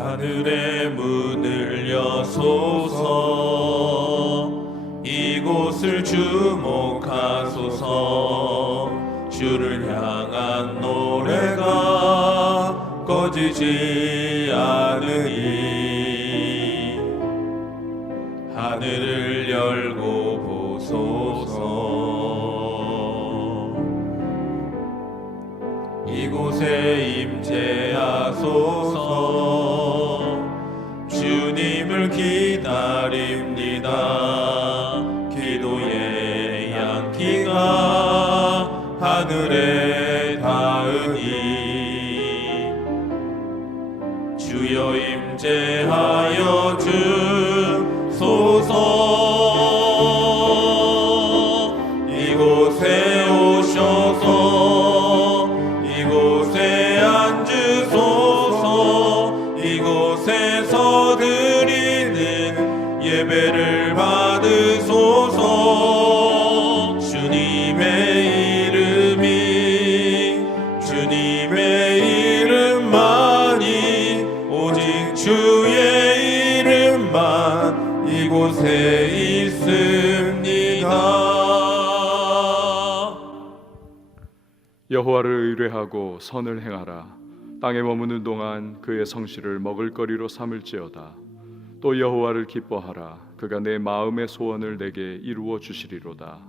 하늘의 문을 여소서. 이곳을 주목하소서. 주를 향한 노래가 꺼지지 않으니 하늘을 열고 보소서. 이곳에 임재하소서. 주님을 기다립니다. 기도의 양기가 하늘에 닿으니 주여 임재하여 주소서. 이곳에 오셔서 이곳에 앉으소서. 이곳에서 드리는 예배를 받으소서. 주님의 이름만이 오직 주의 이름만 이곳에 있습니다. 여호와를 의뢰하고 선을 행하라. 땅에 머무는 동안 그의 성실을 먹을거리로 삼을지어다. 또 여호와를 기뻐하라. 그가 내 마음의 소원을 내게 이루어 주시리로다.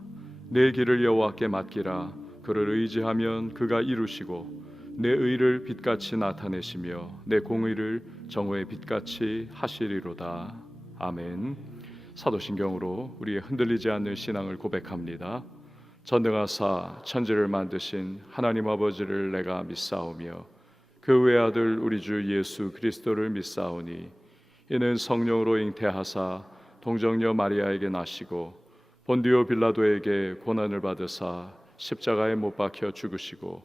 내 길을 여호와께 맡기라. 그를 의지하면 그가 이루시고 내 의를 빛같이 나타내시며 내 공의를 정오의 빛같이 하시리로다. 아멘. 사도신경으로 우리의 흔들리지 않는 신앙을 고백합니다. 전능하사 천지를 만드신 하나님 아버지를 내가 믿사오며 그 외아들 우리 주 예수 그리스도를 믿사오니 이는 성령으로 잉태하사 동정녀 마리아에게 나시고 본디오 빌라도에게 고난을 받으사 십자가에 못 박혀 죽으시고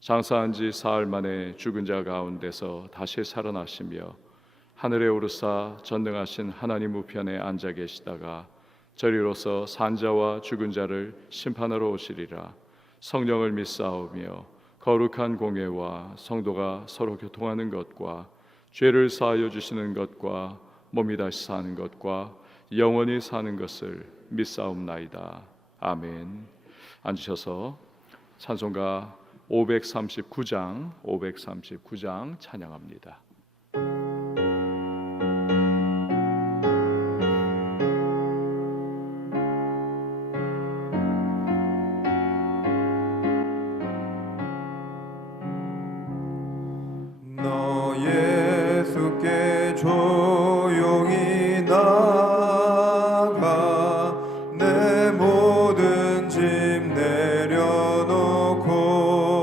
장사한 지 사흘 만에 죽은 자 가운데서 다시 살아나시며 하늘에 오르사 전능하신 하나님 우편에 앉아 계시다가 저리로서 산자와 죽은 자를 심판하러 오시리라. 성령을 믿사오며 거룩한 공예와 성도가 서로 교통하는 것과 죄를 사하여 주시는 것과 몸이 다시 사는 것과 영원히 사는 것을 믿사옵나이다. 아멘. 앉으셔서 찬송가 539장 찬양합니다. 너 예수께 조용히 나가 내 모든 짐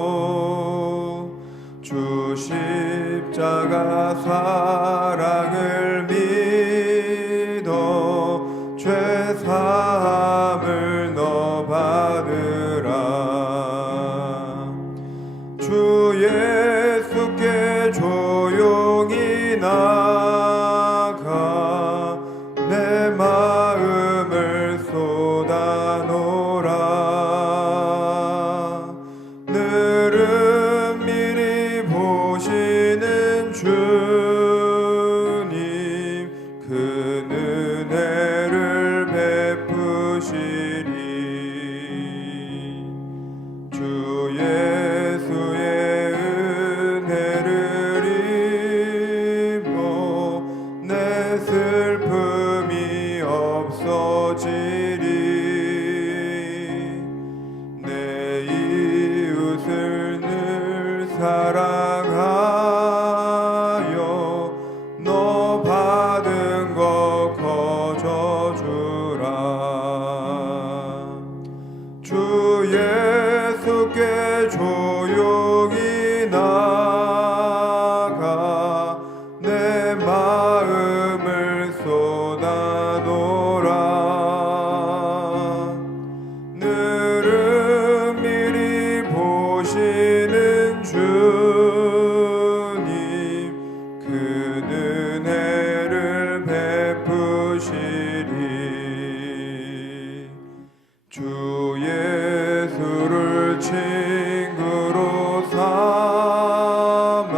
내려놓고 주 십자가 사랑을 믿어 죄 사함을 너 받으라. 주 예수께 조용히 나가 내 마음을 쏟아놓으라. 늘은 미리 보시는 주님 그 은혜를 베푸시리. 주 예수의 은혜를 입어 내 슬픔이 없어지리. 내 이웃을 늘 사랑하여 너 받은 것 거저주라. 주 예수께 조용히 나가 내 마음을 쏟아놓으라. 늘은 미리 보시는 주님 그 은혜를 베푸시리. 주 예수를 친구로 삼아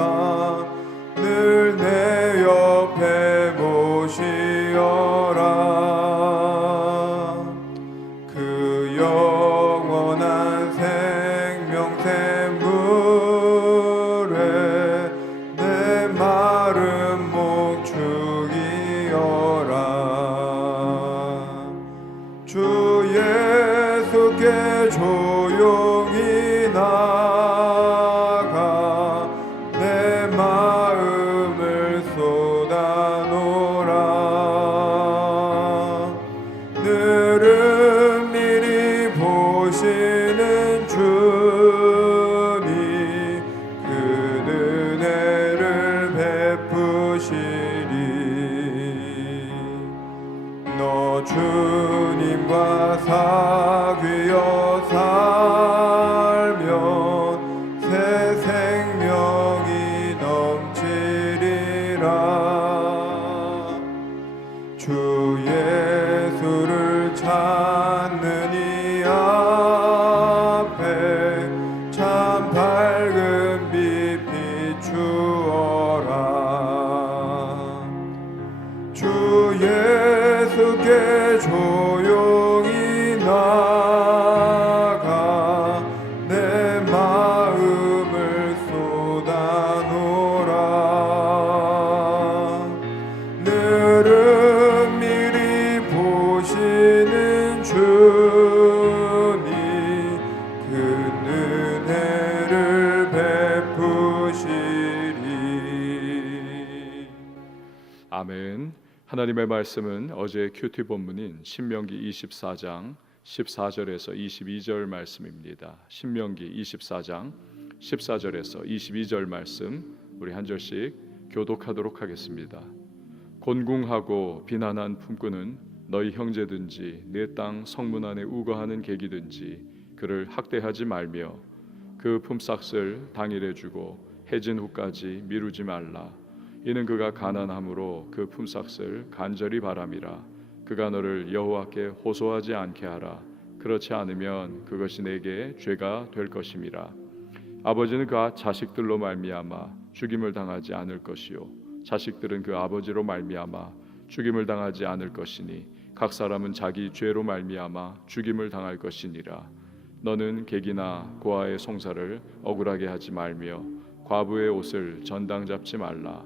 늘 내 조용히 나가 내 마음을 쏟아놓으라. 늘은 미리 보시는 주님 그 은혜를 베푸시리. 너 주님과 사귀어 살면 새 생명이 넘치리라. 주 예수를 찾는 이 앞에 참 밝은 빛 비추어라. 주 예수께 조용히 나가 내 마음을 쏟아놓으라. 늘은 미리 보시는 주님 그 은혜를 베푸시리. 아멘. 하나님의 말씀은 어제 큐티 본문인 신명기 24장 14절에서 22절 말씀입니다. 신명기 24장 14절에서 22절 말씀 우리 한 절씩 교독하도록 하겠습니다. 곤궁하고 비난한 품꾼은 너희 형제든지 내 땅 성문 안에 우거하는 객이든지 그를 학대하지 말며 그 품삯을 당일에 주고 해진 후까지 미루지 말라. 이는 그가 가난함으로 그 품삯을 간절히 바람이라. 그가 너를 여호와께 호소하지 않게 하라. 그렇지 않으면 그것이 내게 죄가 될 것임이라. 아버지는 그 자식들로 말미암아 죽임을 당하지 않을 것이요 자식들은 그 아버지로 말미암아 죽임을 당하지 않을 것이니 각 사람은 자기 죄로 말미암아 죽임을 당할 것이니라. 너는 객이나 고아의 송사를 억울하게 하지 말며 과부의 옷을 전당 잡지 말라.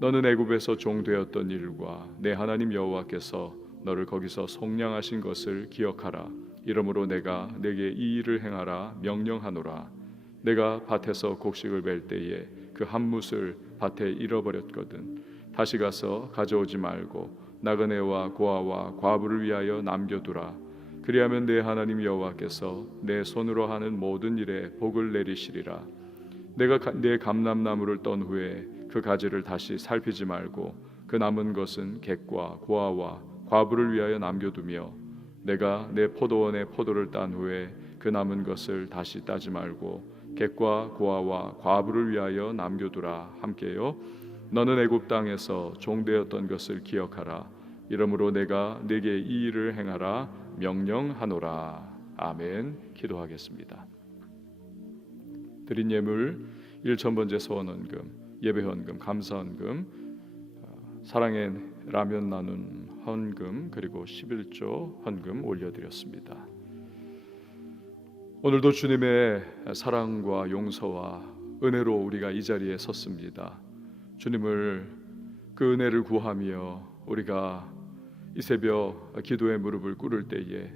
너는 애굽에서 종되었던 일과 내 하나님 여호와께서 너를 거기서 속량하신 것을 기억하라. 이러므로 내가 내게 이 일을 행하라 명령하노라. 내가 밭에서 곡식을 벨 때에 그 한 뭇을 밭에 잃어버렸거든. 다시 가서 가져오지 말고 나그네와 고아와 과부를 위하여 남겨두라. 그리하면 내 하나님 여호와께서 내 손으로 하는 모든 일에 복을 내리시리라. 내가 내 감람나무를 떤 후에 그 가지를 다시 살피지 말고 그 남은 것은 객과 고아와 과부를 위하여 남겨두며 내가 내 포도원에 포도를 딴 후에 그 남은 것을 다시 따지 말고 객과 고아와 과부를 위하여 남겨두라. 함께요. 너는 애굽 땅에서 종되었던 것을 기억하라. 이러므로 내가 네게 이 일을 행하라 명령하노라. 아멘. 기도하겠습니다. 드린 예물 1,000번째 소원헌금, 예배헌금, 감사헌금, 사랑의 라면 나눈 헌금, 그리고 11조 헌금 올려드렸습니다. 오늘도 주님의 사랑과 용서와 은혜로 우리가 이 자리에 섰습니다. 주님을 그 은혜를 구하며 우리가 이 새벽 기도의 무릎을 꿇을 때에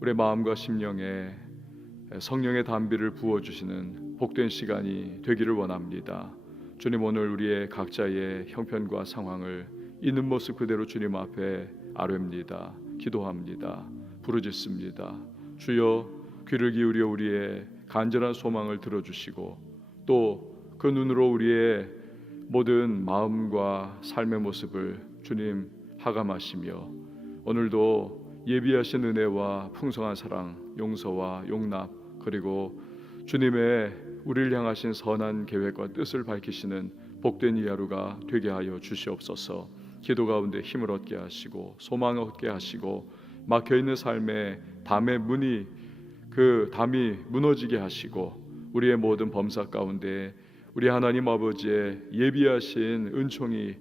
우리의 마음과 심령에 성령의 담비를 부어주시는 복된 시간이 되기를 원합니다. 주님, 오늘 우리의 각자의 형편과 상황을 있는 모습 그대로 주님 앞에 아뢰입니다. 기도합니다. 부르짖습니다. 주여, 귀를 기울여 우리의 간절한 소망을 들어주시고 또 그 눈으로 우리의 모든 마음과 삶의 모습을 주님 하감하시며 오늘도 예비하신 은혜와 풍성한 사랑, 용서와 용납, 그리고 주님의 우리를 향하신 선한 계획과 뜻을 밝히시는 복된 이 하루가 되게 하여 주시옵소서. 기도 가운데 힘을 얻게 하시고 소망을 얻게 하시고 막혀있는 삶의 담의 문이 그 담이 무너지게 하시고 우리의 모든 범사 가운데 우리 하나님 아버지의 예비하신 은총이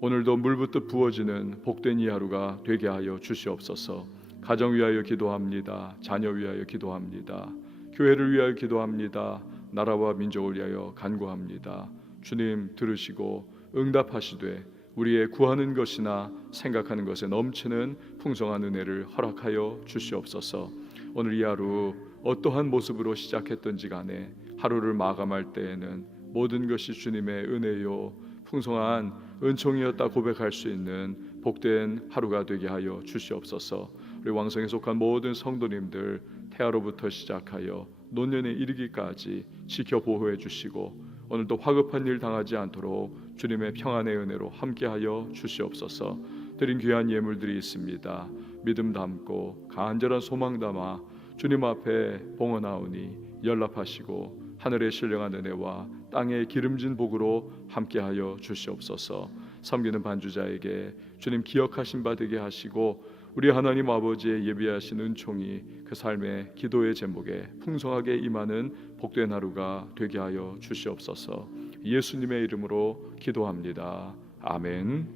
오늘도 물붓듯 부어지는 복된 이 하루가 되게 하여 주시옵소서. 가정 위하여 기도합니다. 자녀 위하여 기도합니다. 교회를 위하여 기도합니다. 나라와 민족을 위하여 간구합니다. 주님 들으시고 응답하시되 우리의 구하는 것이나 생각하는 것에 넘치는 풍성한 은혜를 허락하여 주시옵소서. 오늘 이 하루 어떠한 모습으로 시작했던지 간에 하루를 마감할 때에는 모든 것이 주님의 은혜요 풍성한 은총이었다 고백할 수 있는 복된 하루가 되게 하여 주시옵소서. 우리 왕성에 속한 모든 성도님들 태아로부터 시작하여 노년에 이르기까지 지켜 보호해 주시고 오늘도 화급한 일 당하지 않도록 주님의 평안의 은혜로 함께하여 주시옵소서. 드린 귀한 예물들이 있습니다. 믿음 담고 간절한 소망 담아 주님 앞에 봉헌하오니 연락하시고 하늘의 신령한 은혜와 땅의 기름진 복으로 함께하여 주시옵소서. 섬기는 반주자에게 주님 기억하신 바 되게 하시고 우리 하나님 아버지의 예비하신 은총이 그 삶의 기도의 제목에 풍성하게 임하는 복된 하루가 되게 하여 주시옵소서. 예수님의 이름으로 기도합니다. 아멘.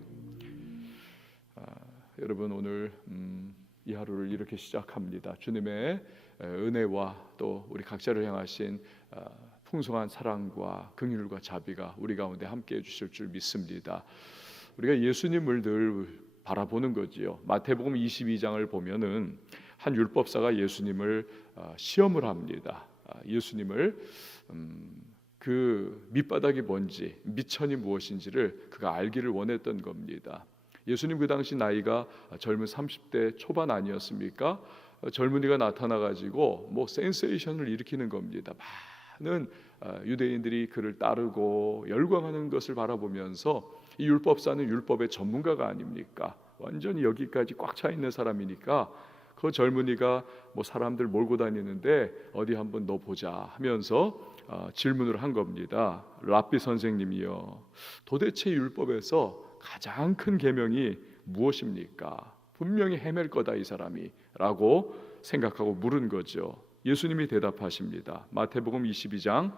여러분 오늘 이 하루를 이렇게 시작합니다. 주님의 은혜와 또 우리 각자를 향하신 풍성한 사랑과 긍휼과 자비가 우리 가운데 함께해 주실 줄 믿습니다. 우리가 예수님을 늘 바라보는 거지요. 마태복음 22장을 보면은 한 율법사가 예수님을 시험을 합니다. 예수님을 그 밑바닥이 뭔지, 미천이 무엇인지를 그가 알기를 원했던 겁니다. 예수님 그 당시 나이가 젊은 30대 초반 아니었습니까? 젊은이가 나타나가지고 뭐 센세이션을 일으키는 겁니다. 많은 유대인들이 그를 따르고 열광하는 것을 바라보면서 이 율법사는 율법의 전문가가 아닙니까? 완전히 여기까지 꽉 차 있는 사람이니까 그 젊은이가 뭐 사람들 몰고 다니는데 어디 한번 너 보자 하면서 질문을 한 겁니다. 랍비 선생님이요, 도대체 율법에서 가장 큰 계명이 무엇입니까? 분명히 헤맬 거다 이 사람이 라고 생각하고 물은 거죠. 예수님이 대답하십니다. 마태복음 22장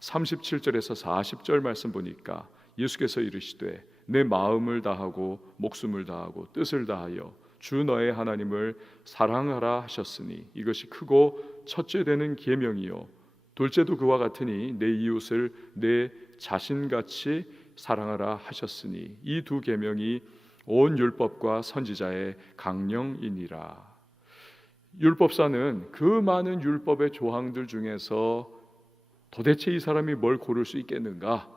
37절에서 40절 말씀 보니까 예수께서 이르시되 내 마음을 다하고 목숨을 다하고 뜻을 다하여 주 너의 하나님을 사랑하라 하셨으니 이것이 크고 첫째 되는 계명이요 둘째도 그와 같으니 내 이웃을 내 자신같이 사랑하라 하셨으니 이 두 계명이 온 율법과 선지자의 강령이니라. 율법사는 그 많은 율법의 조항들 중에서 도대체 이 사람이 뭘 고를 수 있겠는가?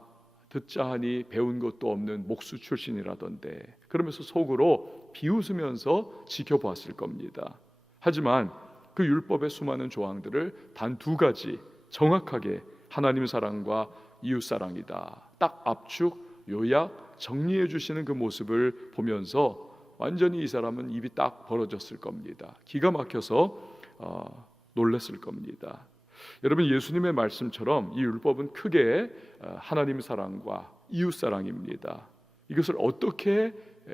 듣자 하니 배운 것도 없는 목수 출신이라던데 그러면서 속으로 비웃으면서 지켜보았을 겁니다. 하지만 그 율법의 수많은 조항들을 단 두 가지 정확하게 하나님 사랑과 이웃 사랑이다 딱 압축 요약 정리해 주시는 그 모습을 보면서 완전히 이 사람은 입이 딱 벌어졌을 겁니다. 기가 막혀서 놀랐을 겁니다. 여러분 예수님의 말씀처럼 이 율법은 크게 하나님 사랑과 이웃 사랑입니다. 이것을 어떻게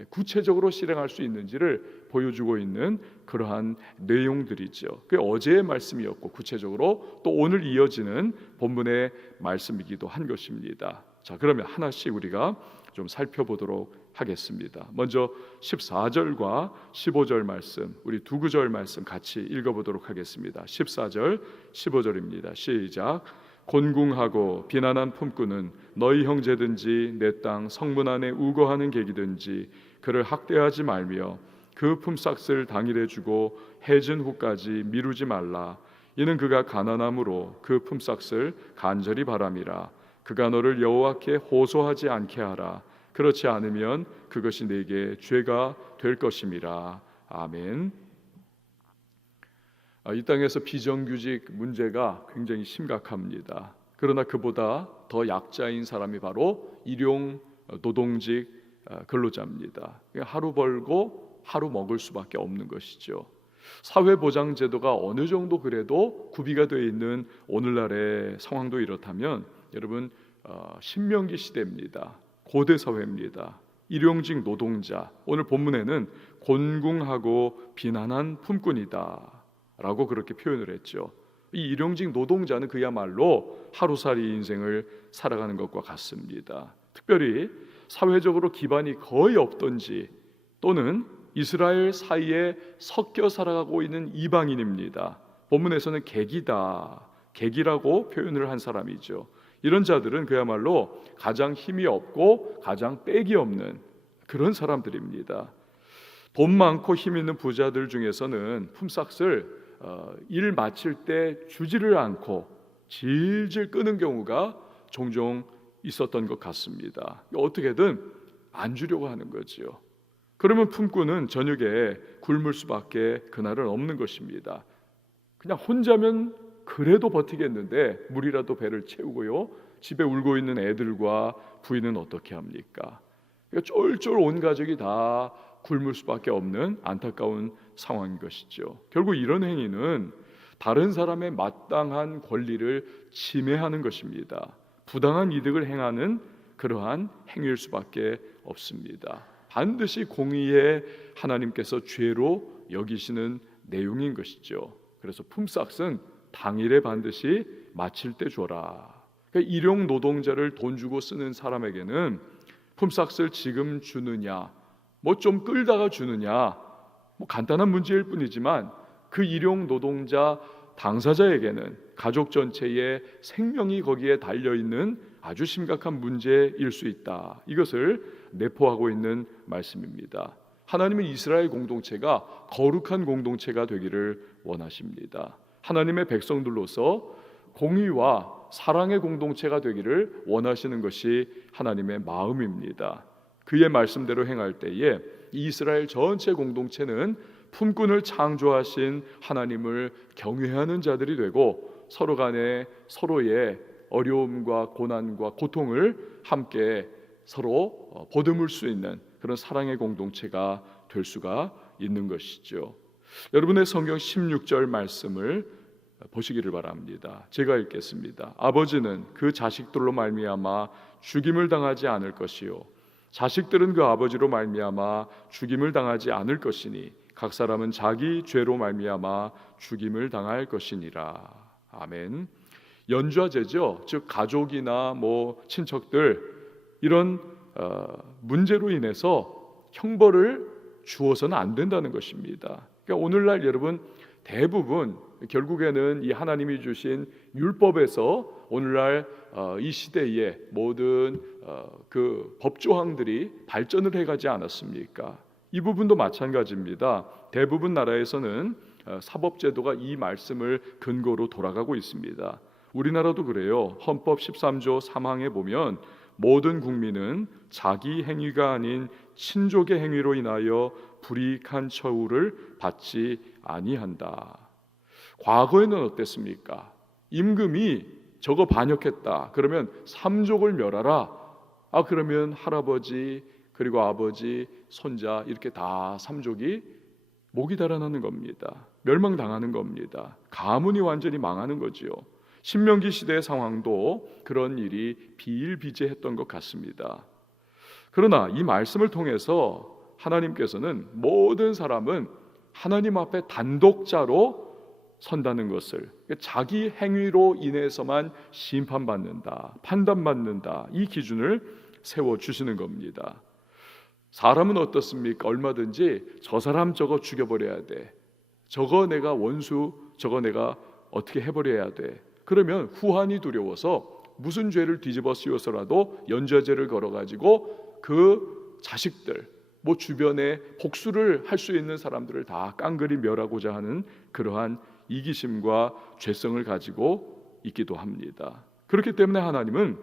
구체적으로 실행할 수 있는지를 보여주고 있는 그러한 내용들이죠. 그게 어제의 말씀이었고 구체적으로 또 오늘 이어지는 본문의 말씀이기도 한 것입니다. 자, 그러면 하나씩 우리가 좀 살펴보도록 하겠습니다. 먼저 14절과 15절 말씀, 우리 두 구절 말씀 같이 읽어보도록 하겠습니다. 14절, 15절입니다. 시작. 곤궁하고 비난한 품꾼은 너희 형제든지 내 땅 성문 안에 우거하는 객이든지 그를 학대하지 말며 그 품삯을 당일에 주고 해진 후까지 미루지 말라. 이는 그가 가난함으로 그 품삯을 간절히 바람이라. 그가 너를 여호와께 호소하지 않게 하라. 그렇지 않으면 그것이 내게 죄가 될 것임이라. 아멘. 이 땅에서 비정규직 문제가 굉장히 심각합니다. 그러나 그보다 더 약자인 사람이 바로 일용 노동직 근로자입니다. 하루 벌고 하루 먹을 수밖에 없는 것이죠. 사회보장제도가 어느 정도 그래도 구비가 되어 있는 오늘날의 상황도 이렇다면 여러분 신명기 시대입니다. 고대 사회입니다. 일용직 노동자, 오늘 본문에는 곤궁하고 비난한 품꾼이다 라고 그렇게 표현을 했죠. 이 일용직 노동자는 그야말로 하루살이 인생을 살아가는 것과 같습니다. 특별히 사회적으로 기반이 거의 없던지 또는 이스라엘 사이에 섞여 살아가고 있는 이방인입니다. 본문에서는 객이다, 객이라고 표현을 한 사람이죠. 이런 자들은 그야말로 가장 힘이 없고 가장 빽이 없는 그런 사람들입니다. 돈 많고 힘 있는 부자들 중에서는 품삯을 일 마칠 때 주지를 않고 질질 끄는 경우가 종종 있었던 것 같습니다. 어떻게든 안 주려고 하는 거지요. 그러면 품꾼은 저녁에 굶을 수밖에 그날은 없는 것입니다. 그냥 혼자면 그래도 버티겠는데 물이라도 배를 채우고요, 집에 울고 있는 애들과 부인은 어떻게 합니까? 그러니까 쫄쫄 온 가족이 다 굶을 수밖에 없는 안타까운 상황인 것이죠. 결국 이런 행위는 다른 사람의 마땅한 권리를 침해하는 것입니다. 부당한 이득을 행하는 그러한 행위일 수밖에 없습니다. 반드시 공의에 하나님께서 죄로 여기시는 내용인 것이죠. 그래서 품삯은 당일에 반드시 마칠 때 줘라. 그러니까 일용 노동자를 돈 주고 쓰는 사람에게는 품삯을 지금 주느냐, 뭐 좀 끌다가 주느냐, 뭐 간단한 문제일 뿐이지만 그 일용 노동자 당사자에게는 가족 전체의 생명이 거기에 달려 있는 아주 심각한 문제일 수 있다. 이것을 내포하고 있는 말씀입니다. 하나님은 이스라엘 공동체가 거룩한 공동체가 되기를 원하십니다. 하나님의 백성들로서 공의와 사랑의 공동체가 되기를 원하시는 것이 하나님의 마음입니다. 그의 말씀대로 행할 때에 이스라엘 전체 공동체는 품꾼을 창조하신 하나님을 경외하는 자들이 되고 서로 간에 서로의 어려움과 고난과 고통을 함께 서로 보듬을 수 있는 그런 사랑의 공동체가 될 수가 있는 것이죠. 여러분의 성경 16절 말씀을 보시기를 바랍니다. 제가 읽겠습니다. 아버지는 그 자식들로 말미암아 죽임을 당하지 않을 것이요 자식들은 그 아버지로 말미암아 죽임을 당하지 않을 것이니 각 사람은 자기 죄로 말미암아 죽임을 당할 것이니라. 아멘. 연좌제죠. 즉 가족이나 뭐 친척들 이런 문제로 인해서 형벌을 주어서는 안 된다는 것입니다. 그러니까 오늘날 여러분 대부분 결국에는 이 하나님이 주신 율법에서 오늘날 이 시대의 모든 그 법조항들이 발전을 해가지 않았습니까? 이 부분도 마찬가지입니다. 대부분 나라에서는 사법제도가 이 말씀을 근거로 돌아가고 있습니다. 우리나라도 그래요. 헌법 13조 3항에 보면 모든 국민은 자기 행위가 아닌 친족의 행위로 인하여 불이익한 처우를 받지 아니한다. 과거에는 어땠습니까? 임금이 저거 반역했다 그러면 삼족을 멸하라. 그러면 할아버지 그리고 아버지 손자 이렇게 다 삼족이 목이 달아나는 겁니다. 멸망당하는 겁니다. 가문이 완전히 망하는 거지요. 신명기 시대의 상황도 그런 일이 비일비재했던 것 같습니다. 그러나 이 말씀을 통해서 하나님께서는 모든 사람은 하나님 앞에 단독자로 선다는 것을, 자기 행위로 인해서만 심판받는다, 판단받는다, 이 기준을 세워주시는 겁니다. 사람은 어떻습니까? 얼마든지 저 사람 저거 죽여버려야 돼, 저거 내가 원수, 저거 내가 어떻게 해버려야 돼. 그러면 후환이 두려워서 무슨 죄를 뒤집어 씌워서라도 연좌제를 걸어가지고 그 자식들, 뭐 주변에 복수를 할 수 있는 사람들을 다 깡그리 멸하고자 하는 그러한 이기심과 죄성을 가지고 있기도 합니다. 그렇기 때문에 하나님은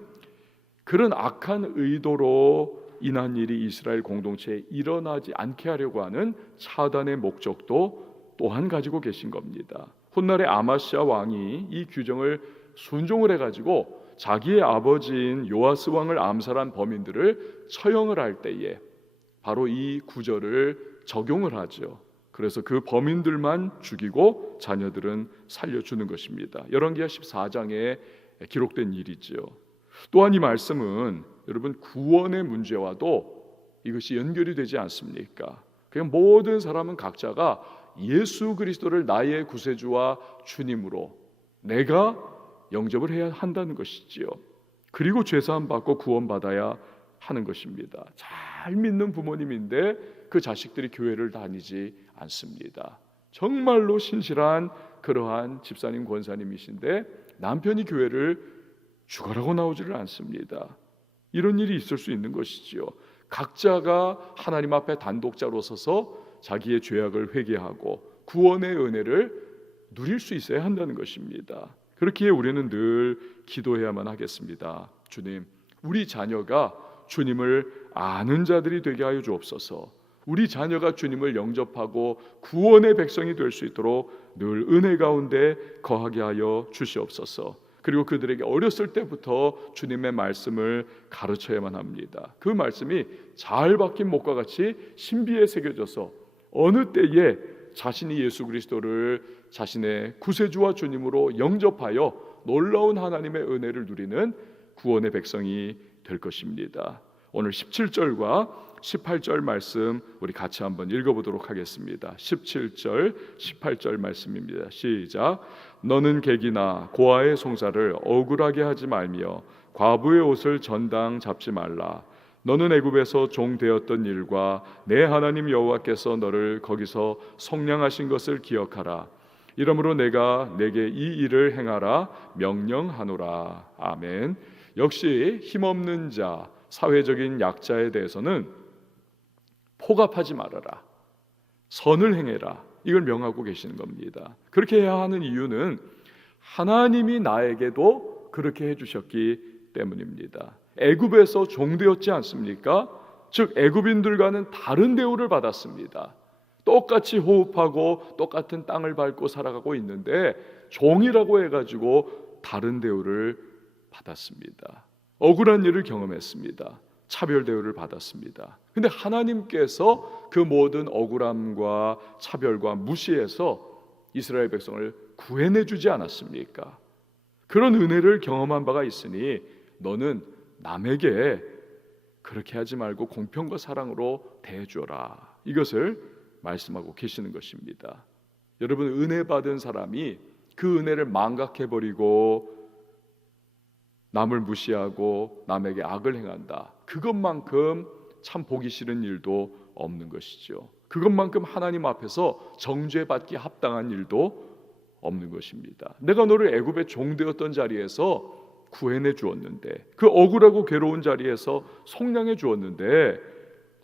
그런 악한 의도로 인한 일이 이스라엘 공동체에 일어나지 않게 하려고 하는 차단의 목적도 또한 가지고 계신 겁니다. 훗날에 아마시아 왕이 이 규정을 순종을 해가지고 자기의 아버지인 요아스 왕을 암살한 범인들을 처형을 할 때에 바로 이 구절을 적용을 하죠. 그래서 그 범인들만 죽이고 자녀들은 살려주는 것입니다. 열왕기하 14장에 기록된 일이죠. 또한 이 말씀은 여러분 구원의 문제와도 이것이 연결이 되지 않습니까? 그냥 모든 사람은 각자가 예수 그리스도를 나의 구세주와 주님으로 내가 영접을 해야 한다는 것이지요. 그리고 죄사함 받고 구원받아야 하는 것입니다. 잘 믿는 부모님인데 그 자식들이 교회를 다니지 않습니다. 정말로 신실한 그러한 집사님 권사님이신데 남편이 교회를 죽어라고 나오지를 않습니다. 이런 일이 있을 수 있는 것이지요. 각자가 하나님 앞에 단독자로 서서 자기의 죄악을 회개하고 구원의 은혜를 누릴 수 있어야 한다는 것입니다. 그렇기에 우리는 늘 기도해야만 하겠습니다. 주님, 우리 자녀가 주님을 아는 자들이 되게 하여 주옵소서. 우리 자녀가 주님을 영접하고 구원의 백성이 될 수 있도록 늘 은혜 가운데 거하게 하여 주시옵소서. 그리고 그들에게 어렸을 때부터 주님의 말씀을 가르쳐야만 합니다. 그 말씀이 잘 박힌 목과 같이 신비에 새겨져서 어느 때에 자신이 예수 그리스도를 자신의 구세주와 주님으로 영접하여 놀라운 하나님의 은혜를 누리는 구원의 백성이 될 것입니다. 오늘 17절과 18절 말씀 우리 같이 한번 읽어보도록 하겠습니다. 17절, 18절 말씀입니다. 시작. 너는 객이나 고아의 송사를 억울하게 하지 말며 과부의 옷을 전당 잡지 말라. 너는 애굽에서 종 되었던 일과 내 하나님 여호와께서 너를 거기서 속량하신 것을 기억하라. 이러므로 내가 내게 이 일을 행하라 명령하노라. 아멘. 역시 힘없는 자, 사회적인 약자에 대해서는 포갑하지 말아라, 선을 행해라, 이걸 명하고 계시는 겁니다. 그렇게 해야 하는 이유는 하나님이 나에게도 그렇게 해주셨기 때문입니다. 애굽에서 종되었지 않습니까? 즉 애굽인들과는 다른 대우를 받았습니다. 똑같이 호흡하고 똑같은 땅을 밟고 살아가고 있는데 종이라고 해가지고 다른 대우를 받았습니다. 억울한 일을 경험했습니다. 차별 대우를 받았습니다. 근데 하나님께서 그 모든 억울함과 차별과 무시해서 이스라엘 백성을 구해내주지 않았습니까? 그런 은혜를 경험한 바가 있으니 너는 남에게 그렇게 하지 말고 공평과 사랑으로 대해주어라, 이것을 말씀하고 계시는 것입니다. 여러분, 은혜 받은 사람이 그 은혜를 망각해버리고 남을 무시하고 남에게 악을 행한다, 그것만큼 참 보기 싫은 일도 없는 것이죠. 그것만큼 하나님 앞에서 정죄받기 합당한 일도 없는 것입니다. 내가 너를 애굽의 종되었던 자리에서 구해내 주었는데, 그 억울하고 괴로운 자리에서 속량해 주었는데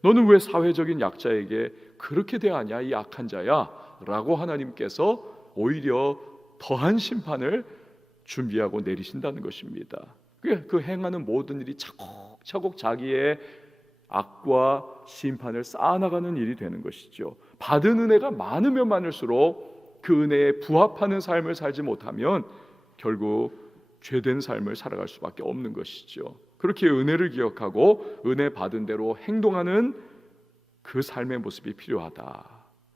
너는 왜 사회적인 약자에게 그렇게 대하냐, 이 악한 자야 라고 하나님께서 오히려 더한 심판을 준비하고 내리신다는 것입니다. 그 행하는 모든 일이 차곡차곡 자기의 악과 심판을 쌓아나가는 일이 되는 것이죠. 받은 은혜가 많으면 많을수록 그 은혜에 부합하는 삶을 살지 못하면 결국 죄된 삶을 살아갈 수밖에 없는 것이죠. 그렇게 은혜를 기억하고 은혜 받은 대로 행동하는 그 삶의 모습이 필요하다.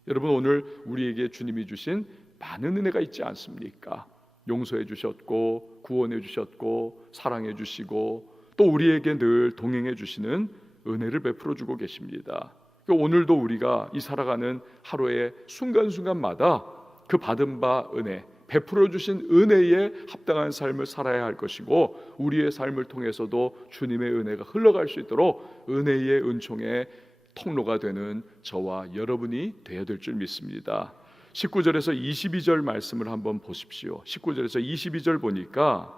여러분, 오늘 우리에게 주님이 주신 많은 은혜가 있지 않습니까? 용서해 주셨고 구원해 주셨고 사랑해 주시고 또 우리에게 늘 동행해 주시는 은혜를 베풀어 주고 계십니다. 오늘도 우리가 이 살아가는 하루의 순간순간마다 그 받은 바 은혜, 베풀어 주신 은혜에 합당한 삶을 살아야 할 것이고, 우리의 삶을 통해서도 주님의 은혜가 흘러갈 수 있도록 은혜의 은총의 통로가 되는 저와 여러분이 되어야 될 줄 믿습니다. 19절에서 22절 말씀을 한번 보십시오. 19절에서 22절 보니까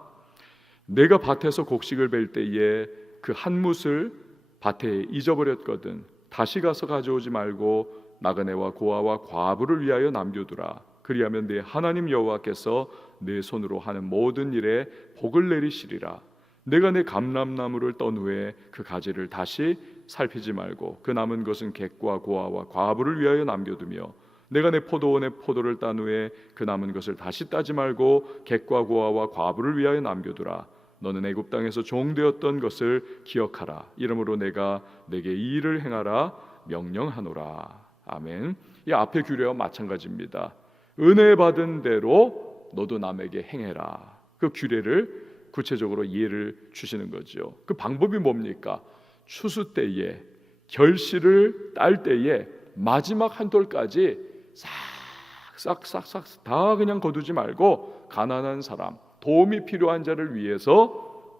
내가 밭에서 곡식을 벨 때에 그 한 뭇을 밭에 잊어버렸거든. 다시 가서 가져오지 말고 나그네와 고아와 과부를 위하여 남겨두라. 그리하면 네 하나님 여호와께서 내 손으로 하는 모든 일에 복을 내리시리라. 내가 내 감람나무를 떤 후에 그 가지를 다시 살피지 말고 그 남은 것은 객과 고아와 과부를 위하여 남겨두며, 내가 내 포도원의 포도를 딴 후에 그 남은 것을 다시 따지 말고 객과 고아와 과부를 위하여 남겨두라. 너는 애굽 땅에서 종되었던 것을 기억하라. 이러므로 내가 내게 이 일을 행하라 명령하노라. 아멘. 이 앞의 규례와 마찬가지입니다. 은혜 받은 대로 너도 남에게 행해라. 그 규례를 구체적으로 이해를 주시는 거죠. 그 방법이 뭡니까? 추수 때에, 결실을 딸 때에 마지막 한 돌까지 싹싹싹 다 그냥 거두지 말고 가난한 사람, 도움이 필요한 자를 위해서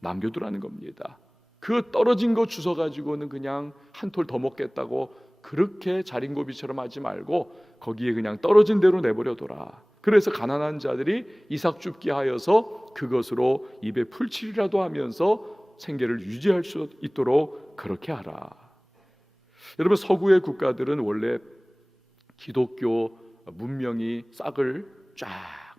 남겨두라는 겁니다. 그 떨어진 거 주워 가지고는 그냥 한 톨 더 먹겠다고 그렇게 자린고비처럼 하지 말고 거기에 그냥 떨어진 대로 내버려둬라. 그래서 가난한 자들이 이삭 줍기 하여서 그것으로 입에 풀칠이라도 하면서 생계를 유지할 수 있도록 그렇게 하라. 여러분, 서구의 국가들은 원래 기독교 문명이 싹을 쫙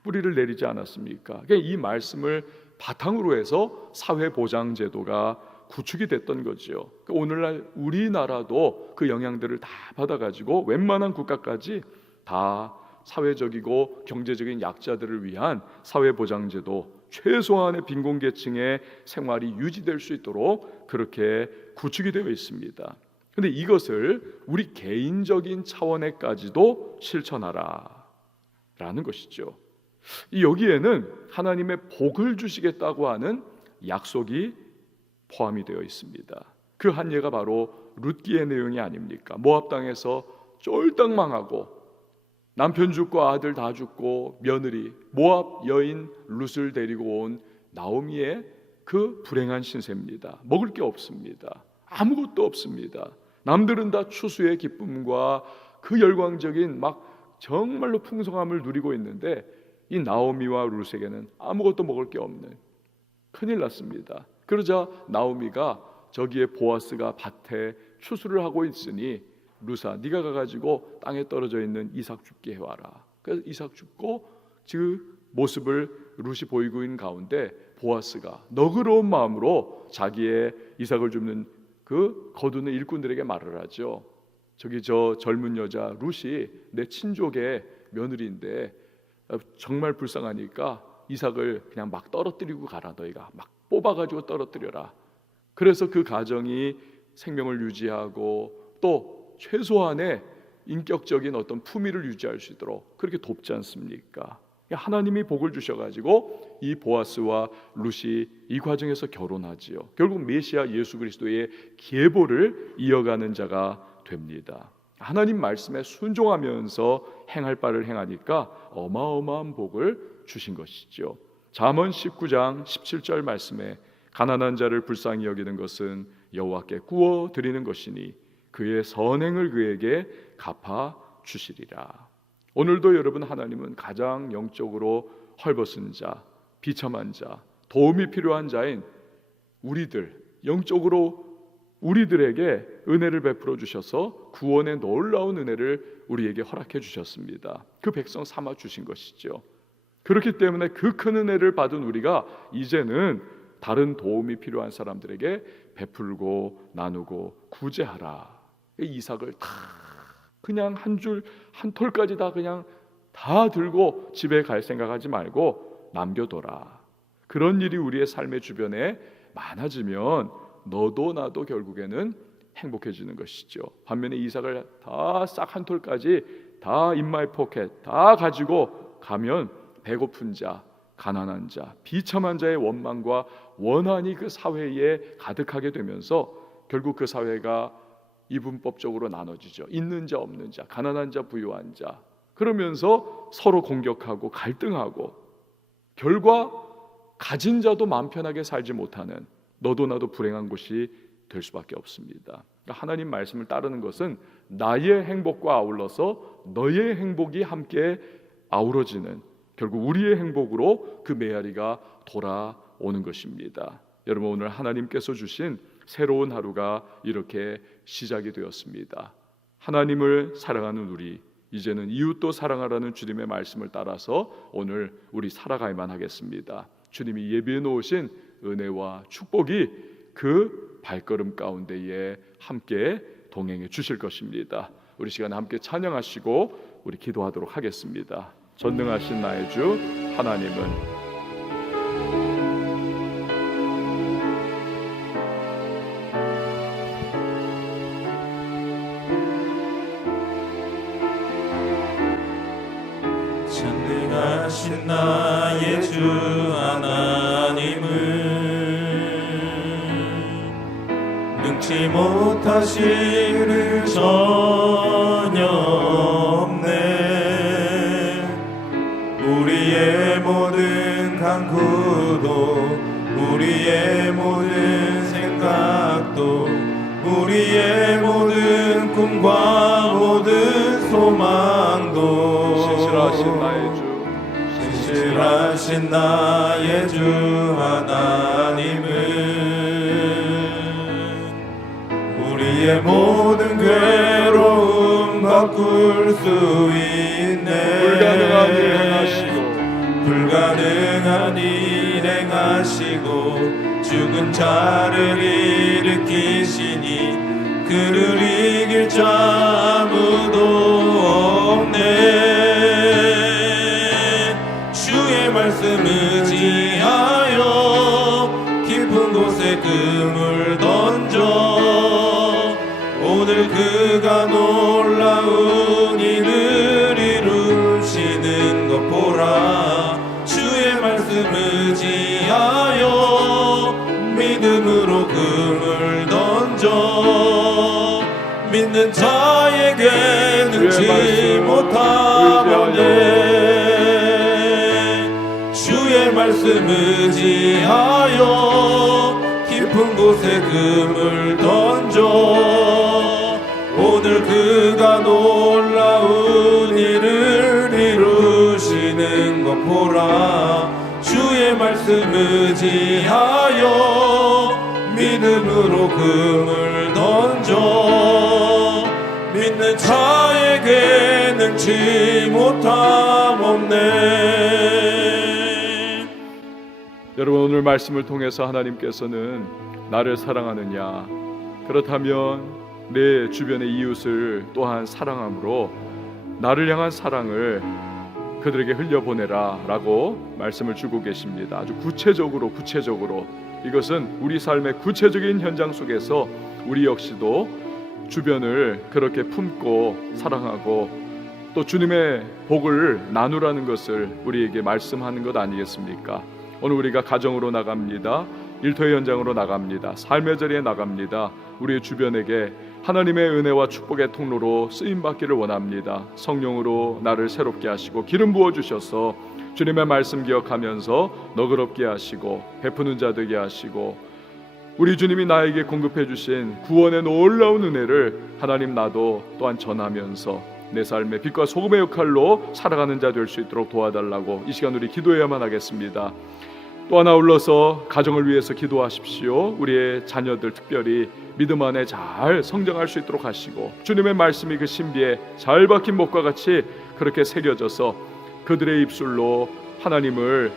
뿌리를 내리지 않았습니까? 그러니까 이 말씀을 바탕으로 해서 사회보장제도가 구축이 됐던 거죠. 오늘날 우리나라도 그 영향들을 다 받아가지고 웬만한 국가까지 다 사회적이고 경제적인 약자들을 위한 사회보장제도, 최소한의 빈곤계층의 생활이 유지될 수 있도록 그렇게 구축이 되어 있습니다. 그런데 이것을 우리 개인적인 차원에까지도 실천하라 라는 것이죠. 여기에는 하나님의 복을 주시겠다고 하는 약속이 포함이 되어 있습니다. 그 한 예가 바로 룻기의 내용이 아닙니까? 모압 땅에서 쫄딱 망하고 남편 죽고 아들 다 죽고 며느리 모압 여인 룻을 데리고 온 나오미의 그 불행한 신세입니다. 먹을 게 없습니다. 아무것도 없습니다. 남들은 다 추수의 기쁨과 그 열광적인 막 정말로 풍성함을 누리고 있는데 이 나오미와 룻에게는 아무것도 먹을 게 없는, 큰일 났습니다. 그러자 나오미가 저기에 보아스가 밭에 추수를 하고 있으니 룻아 네가 가가지고 땅에 떨어져 있는 이삭 줍게 해와라. 그래서 이삭 줍고 그 모습을 룻이 보이고 있는 가운데 보아스가 너그러운 마음으로 자기의 이삭을 줍는 그 거두는 일꾼들에게 말을 하죠. 저기 저 젊은 여자 룻이 내 친족의 며느리인데 정말 불쌍하니까 이삭을 그냥 막 떨어뜨리고 가라. 너희가 막 뽑아가지고 떨어뜨려라. 그래서 그 가정이 생명을 유지하고 또 최소한의 인격적인 어떤 품위를 유지할 수 있도록 그렇게 돕지 않습니까? 하나님이 복을 주셔가지고 이 보아스와 룻이 이 과정에서 결혼하지요. 결국 메시아 예수 그리스도의 계보를 이어가는 자가 됩니다. 하나님 말씀에 순종하면서 행할 바를 행하니까 어마어마한 복을 주신 것이죠. 잠언 19장 17절 말씀에 가난한 자를 불쌍히 여기는 것은 여호와께 구워 드리는 것이니 그의 선행을 그에게 갚아 주시리라. 오늘도 여러분, 하나님은 가장 영적으로 헐벗은 자, 비참한 자, 도움이 필요한 자인 우리들, 영적으로 우리들에게 은혜를 베풀어 주셔서 구원의 놀라운 은혜를 우리에게 허락해 주셨습니다. 그 백성 삼아 주신 것이죠. 그렇기 때문에 그 큰 은혜를 받은 우리가 이제는 다른 도움이 필요한 사람들에게 베풀고 나누고 구제하라. 이삭을 다 그냥 한 줄 한 톨까지 다 그냥 다 들고 집에 갈 생각하지 말고 남겨둬라. 그런 일이 우리의 삶의 주변에 많아지면 너도 나도 결국에는 행복해지는 것이죠. 반면에 이삭을 다 싹 한 톨까지 다 in my pocket 다 가지고 가면 배고픈 자, 가난한 자, 비참한 자의 원망과 원한이 그 사회에 가득하게 되면서 결국 그 사회가 이분법적으로 나눠지죠. 있는 자 없는 자, 가난한 자 부유한 자. 그러면서 서로 공격하고 갈등하고 결과 가진 자도 마음 편하게 살지 못하는 너도 나도 불행한 곳이 될 수밖에 없습니다. 그러니까 하나님 말씀을 따르는 것은 나의 행복과 아울러서 너의 행복이 함께 아우러지는, 결국 우리의 행복으로 그 메아리가 돌아오는 것입니다. 여러분, 오늘 하나님께서 주신 새로운 하루가 이렇게 시작이 되었습니다. 하나님을 사랑하는 우리, 이제는 이웃도 사랑하라는 주님의 말씀을 따라서 오늘 우리 살아가야만 하겠습니다. 주님이 예비해 놓으신 은혜와 축복이 그 발걸음 가운데에 함께 동행해 주실 것입니다. 우리 시간에 함께 찬양하시고 우리 기도하도록 하겠습니다. 전능하신 나의 주 하나님은 전능하신 나의 주 하나님은 능치 못하실 일 전혀 없네. 우리의 모든 간구도 우리의 모든 생각도 우리의 모든 꿈과 모든 소망도 신실하신 나의 주, 신실하신 나의 주 하나님은 우리의 모든 괴로움 바꿀 수 있네. 불가능한 일 행하시고 불가능한 일 행하시고 죽은 자를 일으키시니 그를 이길 자 아무도 없네. 주의 말씀 의지하여 깊은 곳에 금을 던져 오늘 그가 놀라운 일을 이루시는 것 보라. 주의 말씀 의지하여 믿음으로 금을 던져 믿는 자에게 능치 못하오네. 주의 말씀 의지하여 깊은 곳에 금을 던져 오늘 그가 놀라운 일을 이루시는 것 보라. 주의 말씀 의지하여 믿음으로 금을 던져 믿는 자에게 능치 못함 없네. 여러분, 오늘 말씀을 통해서 하나님께서는 나를 사랑하느냐, 그렇다면 내 주변의 이웃을 또한 사랑함으로 나를 향한 사랑을 그들에게 흘려보내라 라고 말씀을 주고 계십니다. 아주 구체적으로 이것은 우리 삶의 구체적인 현장 속에서 우리 역시도 주변을 그렇게 품고 사랑하고 또 주님의 복을 나누라는 것을 우리에게 말씀하는 것 아니겠습니까? 오늘 우리가 가정으로 나갑니다. 일터의 현장으로 나갑니다. 삶의 자리에 나갑니다. 우리의 주변에게 하나님의 은혜와 축복의 통로로 쓰임받기를 원합니다. 성령으로 나를 새롭게 하시고 기름 부어주셔서 주님의 말씀 기억하면서 너그럽게 하시고 베푸는 자 되게 하시고 우리 주님이 나에게 공급해 주신 구원의 놀라운 은혜를 하나님 나도 또한 전하면서 내 삶의 빛과 소금의 역할로 살아가는 자 될 수 있도록 도와달라고 이 시간 우리 기도해야만 하겠습니다. 또 하나 올라서 가정을 위해서 기도하십시오. 우리의 자녀들 특별히 믿음 안에 잘 성장할 수 있도록 하시고 주님의 말씀이 그 신비에 잘 박힌 목과 같이 그렇게 새겨져서 그들의 입술로 하나님을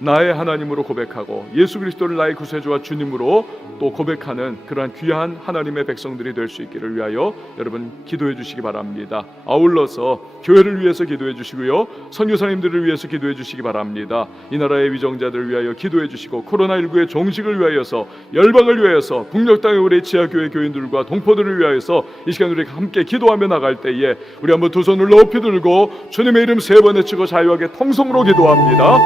나의 하나님으로 고백하고 예수 그리스도를 나의 구세주와 주님으로 또 고백하는 그러한 귀한 하나님의 백성들이 될 수 있기를 위하여 여러분 기도해 주시기 바랍니다. 아울러서 교회를 위해서 기도해 주시고요, 선교사님들을 위해서 기도해 주시기 바랍니다. 이 나라의 위정자들을 위하여 기도해 주시고 코로나19의 종식을 위하여서 열방을 위하여서 북녘 땅의 우리 지하교회 교인들과 동포들을 위하여서 이 시간 우리가 함께 기도하며 나갈 때에 우리 한번 두 손을 높이 들고 주님의 이름 3번 외치고 자유하게 통성으로 기도합니다.